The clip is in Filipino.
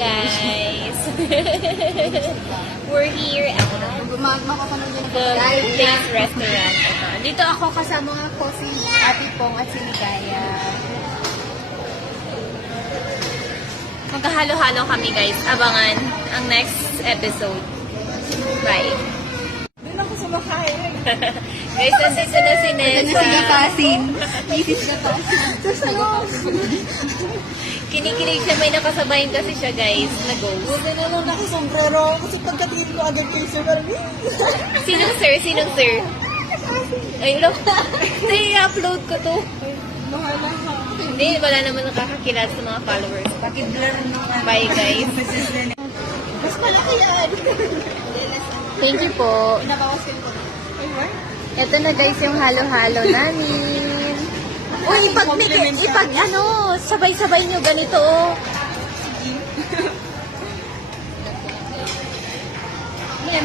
guys. We're here at the Place Restaurant. Dito ako kasama ko si Ate Pong at si Ligaya. Magkahalo-halo kami guys. Abangan ang next episode. Bye. Doon ako sumakain. Guys, nandito na si Nessa. Mrs. Gapasin. Kinikilig siya. May nakasabayin kasi siya guys. Na-ghost. Buti na lang nakasombrero. Kasi pagkatingin ko agad kay Sir Marvin. Sinong sir? Sinong sir? Ay, look. I-upload ko to. Bahala ka. Hindi, wala naman nakakakilala sa mga followers. Pakiblur nung Bye guys. Mas malaki yan. Thank you po. Pinabawas ko po. Ay, what? Ito na guys yung halo-halo namin. Uy, sabay-sabay nyo ganito oh. Sige. Yan,